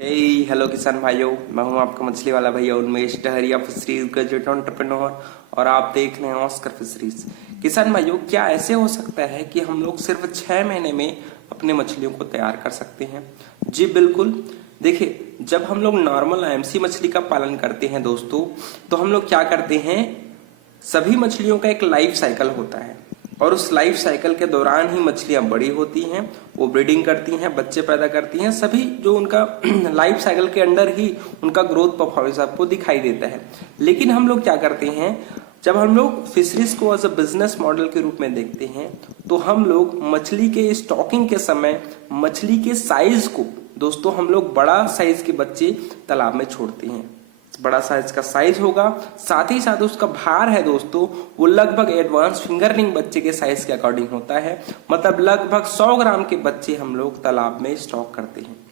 Hello किसान भाइयों, मैं हूं आपका मछली वाला भैया उन्मेष टहरिया फिशरीज ग्रेजुएट एंटरप्रेन्योर और आप देख रहे हैं ऑस्कर फिशरीज। किसान भाइयों, क्या ऐसे हो सकता है कि हम लोग सिर्फ 6 महीने में अपने मछलियों को तैयार कर सकते हैं? जी बिल्कुल। देखिए, जब हम लोग नॉर्मल आईएमसी मछली का पालन करते हैं दोस्तों, तो हम लोग क्या करते हैं, सभी मछलियों का एक लाइफ साइकिल होता है और उस लाइफ साइकिल के दौरान ही मछलियां बड़ी होती हैं, वो ब्रीडिंग करती हैं, बच्चे पैदा करती हैं। सभी जो उनका लाइफ साइकिल के अंडर ही उनका ग्रोथ परफॉर्मेंस आपको दिखाई देता है। लेकिन हम लोग क्या करते हैं, जब हम लोग फिशरीज को एज अ बिजनेस मॉडल के रूप में देखते हैं, तो हम लोग मछली के स्टॉकिंग के समय मछली के साइज को दोस्तों हम लोग बड़ा साइज के बच्चे तालाब में छोड़ते हैं। बड़ा साइज का साइज होगा, साथ ही साथ उसका भार है दोस्तों, वो लगभग एडवांस फिंगरलिंग बच्चे के साइज के अकॉर्डिंग होता है। मतलब लगभग 100 ग्राम के बच्चे हम लोग तालाब में स्टॉक करते हैं।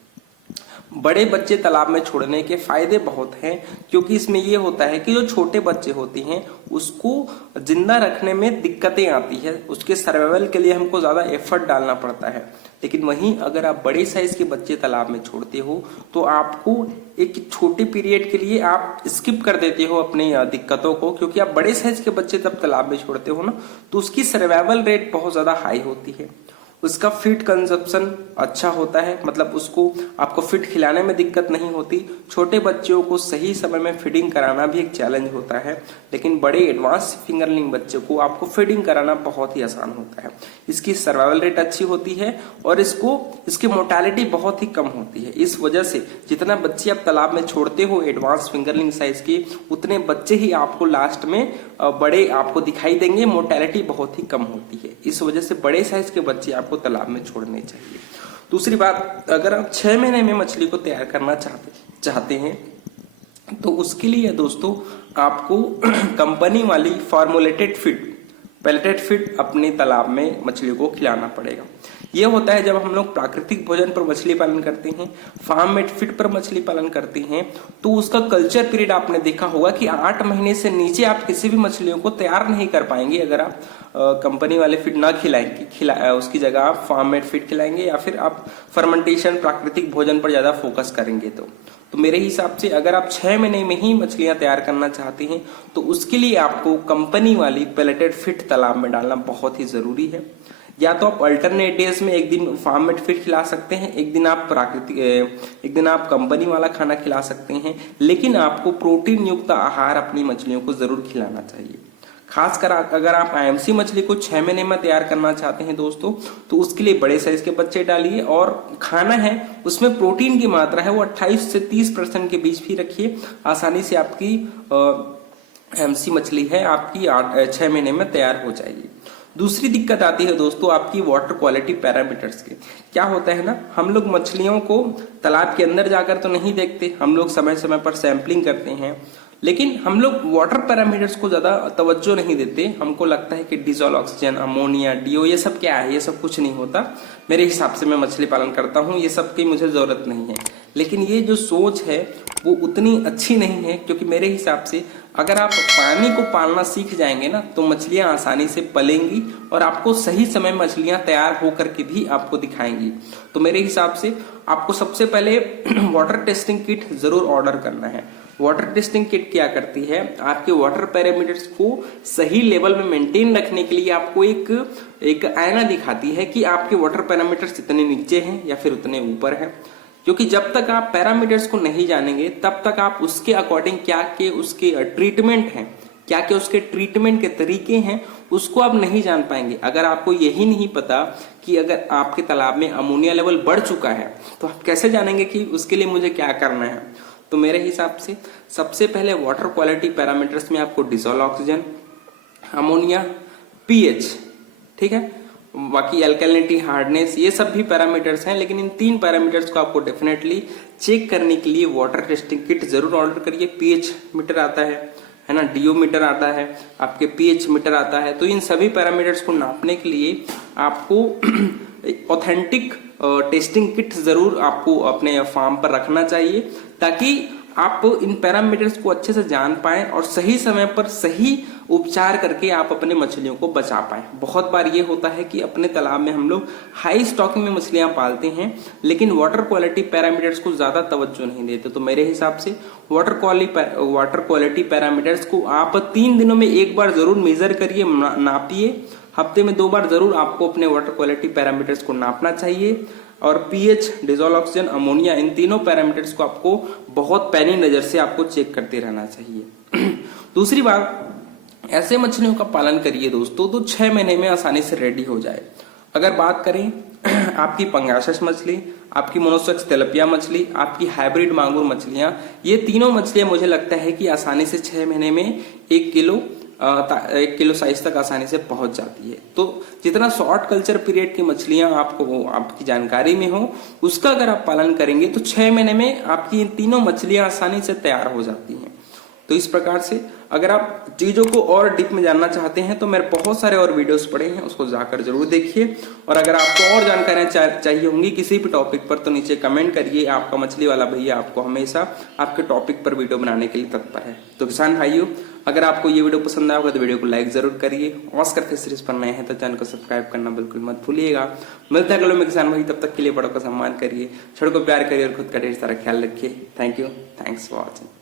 बड़े बच्चे तालाब में छोड़ने के फायदे बहुत हैं, क्योंकि इसमें यह होता है कि जो छोटे बच्चे होते हैं उसको जिंदा रखने में दिक्कतें आती है, उसके सर्वाइवल के लिए हमको ज्यादा एफर्ट डालना पड़ता है। लेकिन वहीं अगर आप बड़े साइज के बच्चे तालाब में छोड़ते हो तो आपको एक छोटे पीरियड के लिए आप स्किप कर देते हो अपनी दिक्कतों को, क्योंकि आप बड़े साइज के बच्चे तब तालाब में छोड़ते हो ना, तो उसकी सर्वाइवल रेट बहुत ज्यादा हाई होती है। उसका फीड कंजप्शन अच्छा होता है, मतलब उसको आपको फीड खिलाने में दिक्कत नहीं होती। छोटे बच्चों को सही समय में फीडिंग कराना भी एक चैलेंज होता है, लेकिन बड़े एडवांस फिंगरलिंग बच्चे को आपको फीडिंग कराना बहुत ही आसान होता है। इसकी सर्वाइवल रेट अच्छी होती है और इसकी मोर्टेलिटी बहुत ही कम होती है। इस वजह से जितना बच्चे आप तालाब में छोड़ते हो एडवांस फिंगरलिंग साइज के, उतने बच्चे ही आपको लास्ट में बड़े आपको दिखाई देंगे, मोर्टेलिटी बहुत ही कम होती है। इस वजह से बड़े साइज के बच्चे आपको तालाब में छोड़ने चाहिए। दूसरी बात, अगर आप 6 महीने में मछली को तैयार करना चाहते हैं तो उसके लिए दोस्तों आपको कंपनी वाली फॉर्मुलेटेड फीड, पेलेटेड फीड अपने तालाब में मछली को खिलाना पड़ेगा। यह होता है जब हम लोग प्राकृतिक भोजन पर मछली पालन करते हैं, फार्म मेड फीड पर मछली पालन करते हैं, तो उसका कल्चर पीरियड आपने देखा होगा कि 8 महीने से नीचे आप किसी भी मछलियों को तैयार नहीं कर पाएंगे अगर आप कंपनी वाले फीड ना खिलाएंगे। उसकी जगह आप फार्म मेड फीड खिलाएंगे या फिर आप फर्मेंटेशन प्राकृतिक भोजन पर ज्यादा फोकस करेंगे। तो मेरे हिसाब से अगर आप 6 महीने में ही मछलियां तैयार करना चाहते हैं तो उसके लिए आपको कंपनी वाली पेलेटेड फीड तालाब में डालना बहुत ही जरूरी है। या तो आप अल्टरनेट डेज में एक दिन फार्म मेड फीड खिला सकते हैं, एक दिन आप कंपनी वाला खाना खिला सकते हैं, लेकिन आपको प्रोटीन युक्त आहार अपनी मछलियों को जरूर खिलाना चाहिए। खासकर अगर आप आईएमसी मछली को 6 महीने में तैयार करना चाहते हैं दोस्तों, तो उसके लिए बड़े साइज के बच्चे डालिए और खाना है उसमें प्रोटीन की मात्रा है वो 28 से 30% के बीच भी रखिए। आसानी से आपकी आईएमसी मछली है आपकी 6 महीने में तैयार हो जाएगी। दूसरी दिक्कत आती है दोस्तों आपकी वाटर क्वालिटी पैरामीटर्स के। क्या होता है ना, हम लोग मछलियों को तालाब के अंदर जाकर तो नहीं देखते, हम लोग समय समय पर सैंपलिंग करते हैं, लेकिन हम लोग वाटर पैरामीटर्स को ज्यादा तवज्जो नहीं देते। हमको लगता है कि डिजोल्व ऑक्सीजन, अमोनिया, डीओ, ये सब क्या है, ये सब कुछ नहीं होता। मेरे हिसाब से मैं मछली पालन करता हूँ, ये सब की मुझे जरूरत नहीं है। लेकिन ये जो सोच है वो उतनी अच्छी नहीं है, क्योंकि मेरे हिसाब से अगर आप पानी को पालना सीख जाएंगे ना तो मछलियां आसानी से पलेंगी और आपको सही समय मछलियां तैयार होकर के भी आपको दिखाएंगी। तो मेरे हिसाब से आपको सबसे पहले वाटर टेस्टिंग किट जरूर ऑर्डर करना है। वाटर टेस्टिंग किट क्या करती है, आपके वाटर पैरामीटर्स को सही लेवल में मेंटेन रखने के लिए आपको एक आईना दिखाती है कि आपके वाटर पैरामीटर्स इतने नीचे हैं या फिर उतने ऊपर हैं। क्योंकि जब तक आप पैरामीटर्स को नहीं जानेंगे तब तक आप उसके अकॉर्डिंग क्या के उसके ट्रीटमेंट हैं, क्या क्या उसके ट्रीटमेंट के तरीके हैं, उसको आप नहीं जान पाएंगे। अगर आपको यही नहीं पता कि अगर आपके तालाब में अमोनिया लेवल बढ़ चुका है तो आप कैसे जानेंगे कि उसके लिए मुझे क्या करना है। तो मेरे हिसाब से सबसे पहले वाटर क्वालिटी पैरामीटर्स में आपको डिजोल्व ऑक्सीजन, अमोनिया, पीएच, ठीक है, बाकी अल्कलिनिटी, हार्डनेस, ये सब भी पैरामीटर्स हैं, लेकिन इन 3 पैरामीटर्स को आपको डेफिनेटली चेक करने के लिए वाटर टेस्टिंग किट जरूर ऑर्डर करिए। पीएच मीटर आता है ना, डीओ मीटर आता है, आपके पीएच मीटर आता है। तो इन सभी पैरामीटर्स को नापने के लिए आपको ऑथेंटिक टेस्टिंग किट जरूर आपको अपने फार्म पर रखना चाहिए, ताकि आप इन पैरामीटर्स को अच्छे से जान पाए और सही समय पर सही उपचार करके आप अपने मछलियों को बचा पाए। बहुत बार ये होता है कि अपने तालाब में हम लोग हाई स्टॉकिंग में मछलियां पालते हैं, लेकिन वाटर क्वालिटी पैरामीटर्स को ज्यादा तवज्जो नहीं देते। तो मेरे हिसाब से वाटर क्वालिटी पैरामीटर्स को आप 3 दिनों में एक बार जरूर मेजर करिए, नापिए। हफ्ते में 2 बार जरूर आपको अपने वाटर क्वालिटी पैरामीटर्स को नापना चाहिए। और पीएच, डिजोल्व ऑक्सीजन, अमोनिया, इन तीनों पैरामीटर्स को आपको बहुत पैनी नजर से आपको चेक करते रहना चाहिए। दूसरी बात, ऐसे मछलियों का पालन करिए दोस्तों तो 6 महीने में आसानी से रेडी हो जाए। अगर बात करें आपकी पंगासस मछली, आपकी मोनोसेक्स तेलापिया मछली, आपकी हाइब्रिड मांगुर मछलियां, ये तीनों मछलियां मुझे लगता है कि आसानी से 6 महीने में 1 किलो साइज तक आसानी से पहुंच जाती है। तो जितना शॉर्ट कल्चर पीरियड की मछलियां आपको आपकी जानकारी में हो, उसका अगर आप पालन करेंगे तो 6 महीने में आपकी इन तीनों मछलियां आसानी से तैयार हो जाती हैं। तो इस प्रकार से अगर आप चीजों को और डीप में जानना चाहते हैं तो मेरे बहुत सारे और वीडियोस पड़े हैं, उसको जाकर जरूर देखिए। और अगर आपको और जानकारियां चाहिए होंगी किसी भी टॉपिक पर तो नीचे कमेंट करिए। आपका मछली वाला भैया आपको हमेशा आपके टॉपिक पर वीडियो बनाने के लिए तत्पर है। तो किसान भाइयों, अगर आपको ये वीडियो पसंद आया होगा तो वीडियो को लाइक जरूर करिए। ऑस्कर फिशरीज पर नए हैं तो चैनल को सब्सक्राइब करना बिल्कुल मत भूलिएगा। मिलते हैं अगले में किसान भाई, तब तक के लिए बड़ों का सम्मान करिए, छड़ को प्यार करिए और खुद का ढेर सारा ख्याल रखिए। Thank you, thanks for watching.